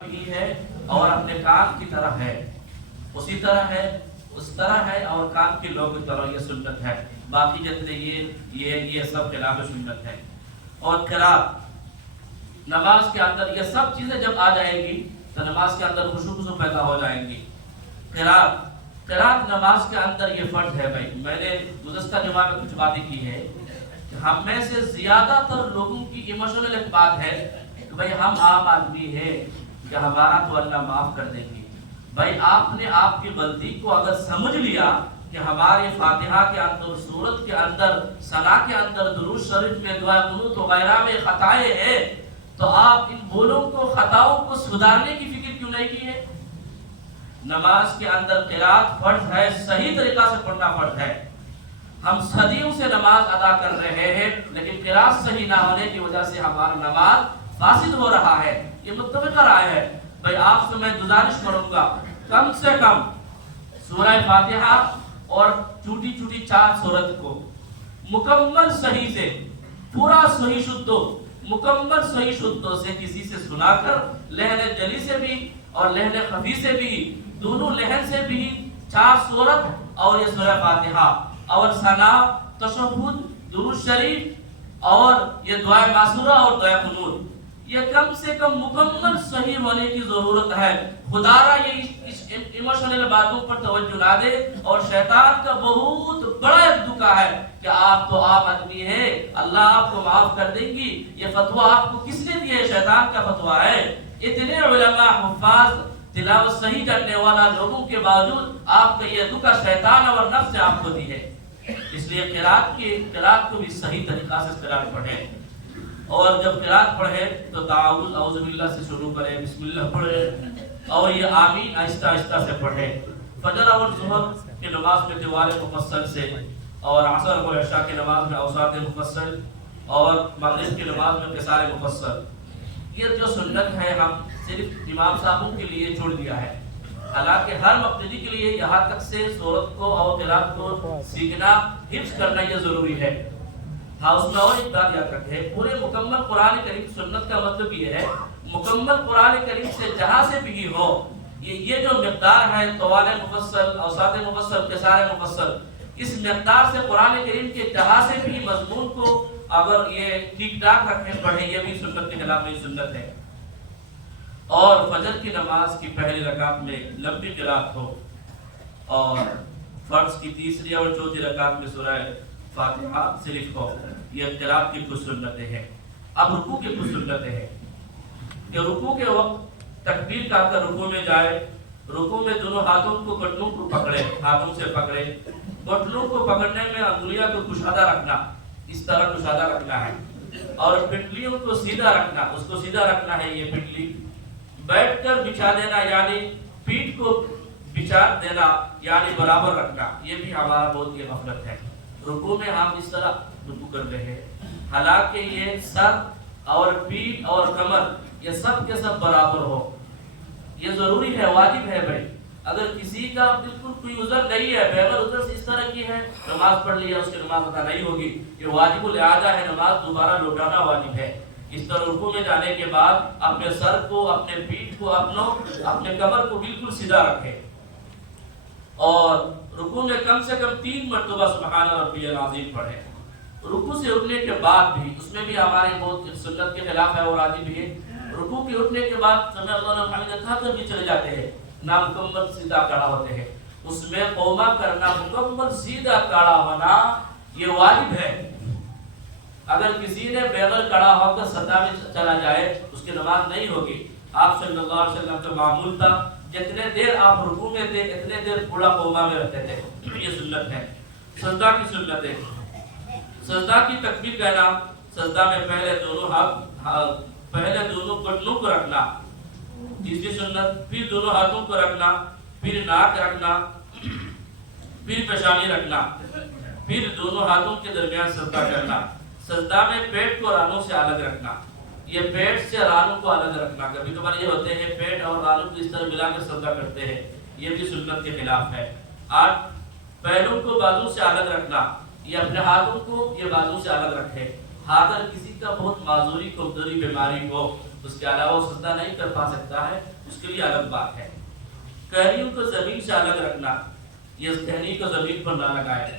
بھی ہے اور اپنے کام کی طرح ہے، اسی طرح ہے، اس طرح ہے اور کام کے لوگوں کی طرح یہ سنت ہے۔ باقی جتنے یہ سب خلاف سنت ہے۔ اور قرات نماز کے اندر یہ سب چیزیں جب آ جائیں گی تو نماز کے اندر خشوع پیدا ہو جائیں گی۔ قرات نماز کے اندر یہ فرض ہے۔ بھائی میں نے گزشتہ جمعہ میں کچھ باتیں کی ہے کہ ہم میں سے زیادہ تر لوگوں کی ایموشنل ایک بات ہے کہ بھائی ہم عام آدمی ہیں کہ ہمارا تو اللہ معاف کر دیں گے۔ بھائی آپ نے آپ کی غلطی کو اگر سمجھ لیا کہ ہمارے فاتحہ کے اندر، سورت کے اندر، ثنا کے اندر، درود شریف میں، دعا قنوت وغیرہ میں خطائیں ہیں، تو آپ ان بھولوں کو، خطاؤں کو سدھارنے کی فکر کیوں نہیں کی ہے؟ نماز کے اندر قرات فرض ہے، صحیح طریقہ سے پڑھنا فرض ہے۔ ہم صدیوں سے نماز ادا کر رہے ہیں لیکن قرات صحیح نہ ہونے کی وجہ سے ہمارا نماز فاسد ہو رہا ہے۔ یہ متفق رائے ہے۔ بھائی آپ سے میں گزارش کروں گا کم سے کم سورہ فاتحہ اور چھوٹی چھوٹی 4 سورت کو مکمل صحیح سے، پورا صحیح شدو، مکمل صحیح شدو سے کسی سے سنا کر، لہن جلی سے بھی اور لہن خفی سے بھی، دونوں لہن سے بھی 4 سورت اور یہ سورہ فاتحہ اور ثنا، تشہد، درود شریف اور یہ دعائے معصورہ اور دعائے قنوت، یہ کم سے کم مکمل صحیح ہونے کی ضرورت ہے۔ خدا را یہ اس ایموشنل باتوں پر توجہ نہ دے، اور شیطان کا بہت بڑا ایک دھوکہ ہے کہ آپ تو عام آدمی ہیں، اللہ آپ کو معاف کر دیں گی۔ یہ فتویٰ آپ کو کس نے دیا ہے؟ شیطان کا فتویٰ ہے۔ اتنے علماء، حفاظ، تلاوت صحیح کرنے والا لوگوں کے باوجود آپ کا یہ دھوکہ شیطان اور نفس سے آپ کو دی ہے۔ اس لیے قرات کو بھی صحیح طریقہ سے قرات پڑھیں، اور جب قرات پڑھے تو تعاوذ اعوذ باللہ سے شروع کرے، بسم اللہ پڑھے، اور یہ آمین آہستہ آہستہ سے پڑھے۔ فجر اور ظہر کی نماز میں دیوار مفصل سے، اور عصر اور عشاء کی نماز میں اوساط مفصل، اور مغرب کی نماز میں قصار مفصل۔ یہ جو سنت ہے ہم صرف امام صاحبوں کے لیے چھوڑ دیا ہے، حالانکہ ہر مقتدی کے لیے یہاں تک سے سورت کو اور قرات کو سیکھنا، حفظ کرنا یہ ضروری ہے۔ ہاں، اس میں اور ایک بات یاد رکھے، پورے مکمل قرآن کریم، سنت کا مطلب یہ ہے مکمل قرآن کریم سے جہاں سے بھی ہو، یہ جو مقدار ہے طوال مفصل، اوساط مفصل، قصار مفصل، اس مقدار سے قرآن کریم کے جہاں سے بھی مضمون کو اگر یہ ٹھیک ٹھاک رکھیں، پڑھیں، یہ بھی سنت کے خلاف نہیں، سنت ہے۔ اور فجر کی نماز کی پہلی رکعت میں لمبی قرات ہو، اور فرض کی تیسری اور چوتھی رکعت میں سورہ فاتحہ صرف ہو۔ یہ قرات کی کچھ سنتیں ہیں۔ اب رکوع کی کچھ سنتیں ہیں کہ رکوع کے وقت تکبیر کا کر رکوع میں جائے، رکوع میں دونوں ہاتھوں کو گھٹنوں کو پکڑے، ہاتھوں سے پکڑے، گھٹنوں کو پکڑنے میں انگلیاں کو کشادہ رکھنا، اس طرح کشادہ رکھنا ہے، اور پنڈلیوں کو سیدھا رکھنا، اس کو سیدھا رکھنا ہے یہ پنڈلی۔ بیٹھ کر بچھا دینا یعنی پیٹھ کو بچھا دینا یعنی برابر رکھنا، یہ بھی ہمارا بہت یہ غفلت ہے۔ رکوع میں ہم اس طرح رکوع کر رہے ہیں، حالانکہ یہ سر اور پیٹھ اور کمر یہ سب کے سب برابر ہو، یہ ضروری ہے، واجب ہے۔ بھائی اگر کسی کا بالکل کوئی عذر نہیں ہے، بغیر عذر سے اس طرح کی ہے، نماز پڑھ لیا، اس کی نماز ادا نہیں ہوگی، یہ واجب الاعادہ ہے، نماز دوبارہ لوٹانا واجب ہے۔ اس طرح رکوع میں جانے کے بعد اپنے سر کو، اپنے پیٹھ کو، اپنے کمر کو بالکل سیدھا رکھے، اور رکوع میں کم سے کم 3 مرتبہ سبحان ربی العظیم پڑھے۔ رکوع سے اٹھنے کے بعد بھی، اس میں بھی ہمارے بہت سنت کے خلاف ہے اور واجب بھی ہے، رکوع کے اٹھنے کے بعد سمع اللہ لمن حمدہ کہہ کر بھی چلے جاتے ہیں، نہ مکمل سیدھا کھڑا ہوتے ہیں۔ اس میں قوما کرنا، مکمل سیدھا کھڑا ہونا یہ واجب ہے۔ اگر کسی نے بغیر کھڑا ہو کر سجدہ میں چلا جائے، اس کی نماز نہیں ہوگی۔ آپ صلی اللہ علیہ وسلم کا معمول تھا جتنے دیر آپ رکوع میں تھے اتنے دیر پورا قوما میں رہتے تھے، یہ سنت ہے۔ سجدہ کی سنت ہے، سجدہ کی تکبیر کہنا، سجدہ میں پہلے دونوں گھٹنوں کو رکھنا، تیسری سنت، پھر دونوں ہاتھوں کو رکھنا، پھر ناک رکھنا، پھر پیشانی رکھنا، پھر دونوں ہاتھوں کے درمیان سجدہ کرنا۔ سجدہ میں پیٹ کو رانوں سے الگ رکھنا، یہ پیٹ سے رانوں کو الگ رکھنا، کبھی کبھار یہ ہوتے ہیں پیٹ اور رانوں کو اس طرح ملا کر سجدہ کرتے ہیں، یہ بھی سنت کے خلاف ہے۔ 8 پیروں کو بازو سے الگ رکھنا، یہ اپنے ہاتھوں کو یہ بازو سے الگ رکھے۔ اگر کسی کا بہت معذوری کمزوری بیماری ہو اس کے علاوہ وہ سجدہ نہیں کر پا سکتا ہے، اس کے لیے الگ بات ہے۔ کہنیوں کو زمین سے الگ رکھنا، یہ کہنی کو زمین پر نہ لگائے،